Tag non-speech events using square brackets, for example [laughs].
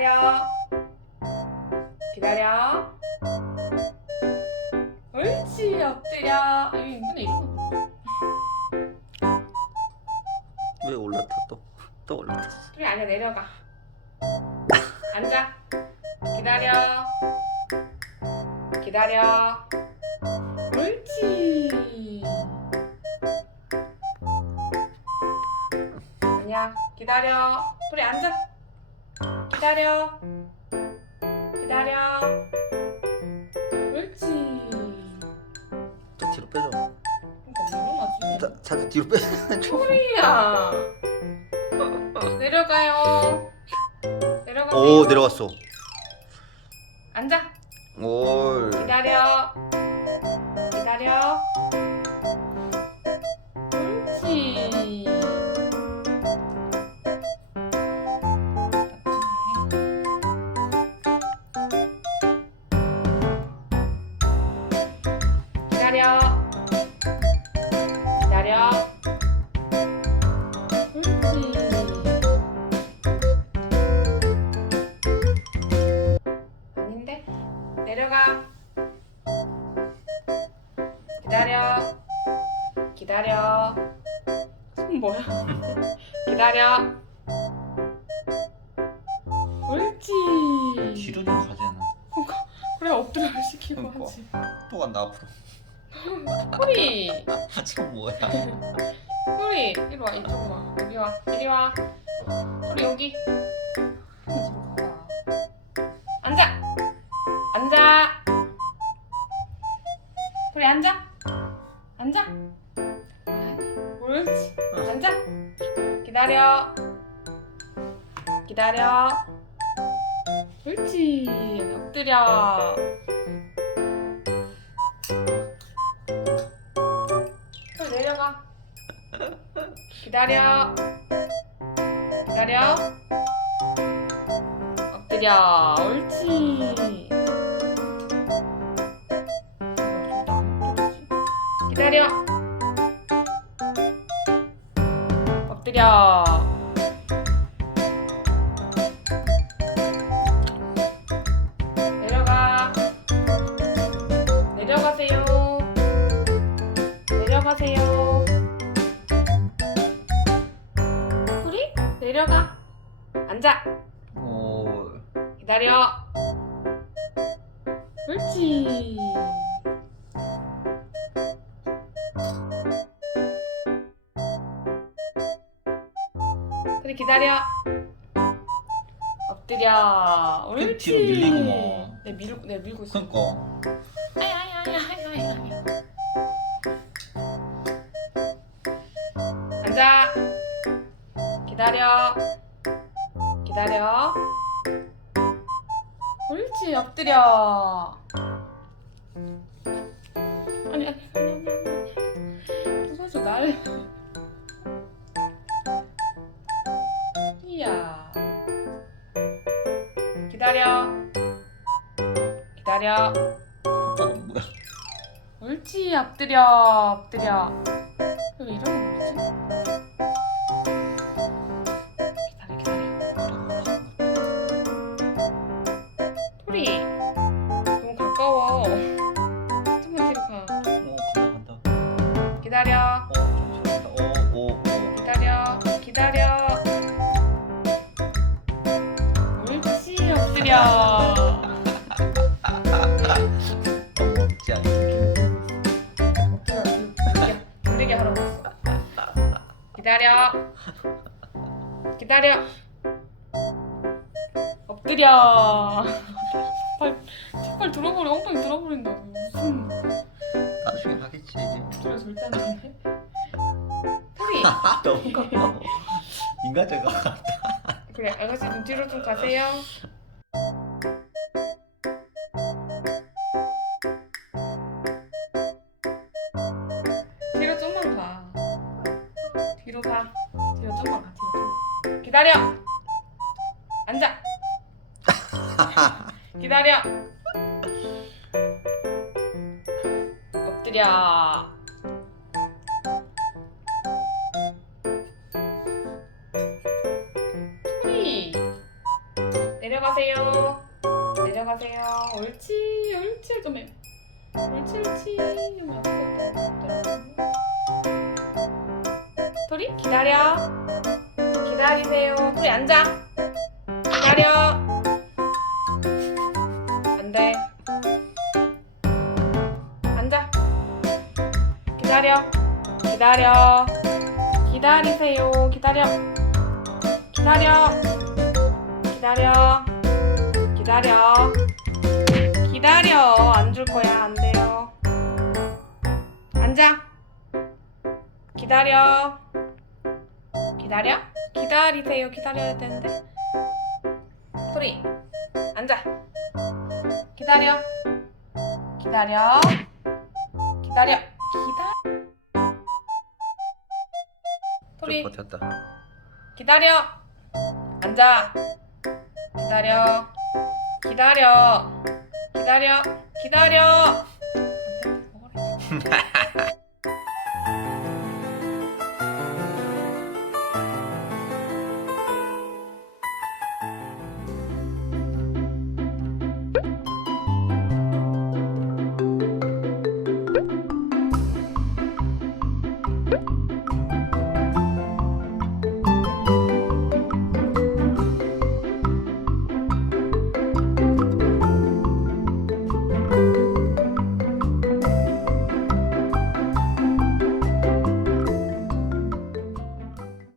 기다려. 기다려. 옳지, 엎드려. 아, 이거 인근에 이런 거. 왜 올라타 또? 또 올라탔어. 그래, 아니야, 내려가. 앉아. 기다려. 기다려. 옳지. 아니야, 기다려. 그래, 앉아. 기다려. 기다려. 옳지. 또 뒤로 빼줘. 그러니까 일어나지. 자, 자주 뒤로 빼줘. [laughs] 소리야. 내려가요. 내려가세요. 오 내려갔어. 앉아. 올. 기다려. 기다려. 기다려. 손 뭐야? [laughs] 기다려. 옳지. 뒤로 좀 가잖아. 그래 엎드려 시키고 그러니까. 하지. 또 간다 앞으로. 소리. [laughs] 지금 뭐야? 소리. 이리 와 이쪽으로 와. 여기 와. 이리 와. 소리 여기. 앉아. 앉아. 소리 앉아. 앉아. 기다려. 옳지. 엎드려. 소리 내려가. 기다려. 기다려. 엎드려. 옳지. 기다려. 엎드려. 내려가세요. 소리? 내려가. 앉아. 올. 기다려. 옳지. 그래 기다려. 엎드려. 옳지. 뒤로 밀리고 뭐. 내 밀고 내 밀고 있어. 그러니까. 아야야야야야야. 기다려. 기다려. 옳지 엎드려. 아니 아니 아니 아니 나를. 이야. 기다려. 기다려. 뭐야? 옳지 엎드려 엎드려 왜 이런 기다려. 기다려. 엎드려. 제발 제발 들어버려. 엉덩이 들어버린다 무슨. 나중에 하겠지. 이게. 소리 절대 안 소리. 아 너무. 가까워. 인간적가. 그래 아가씨 좀 뒤로 좀 가세요 기다려. 앉아. [laughs] 기다려. 엎드려. 소리. 내려가세요. 내려가세요. 옳지, 옳지, 옳지. 옳지, 옳지. 이거 어떻게 했다. 토리 기다려. 기다리세요. 토리 앉아. 기다려. 안 돼 앉아. 기다려. 기다려. 기다리세요. 기다려. 기다려. 기다려. 기다려. 기다려. 안 줄 거야. 안 돼요. 앉아. 기다려. 기다려 기다리세요. 기다려야 되는데. 소리. 앉아. 기다려. 기다려. 기다려. 기다 소리. 좀 버텼다. 기다려. 앉아. 기다려. 기다려. 기다려. 기다려. [laughs]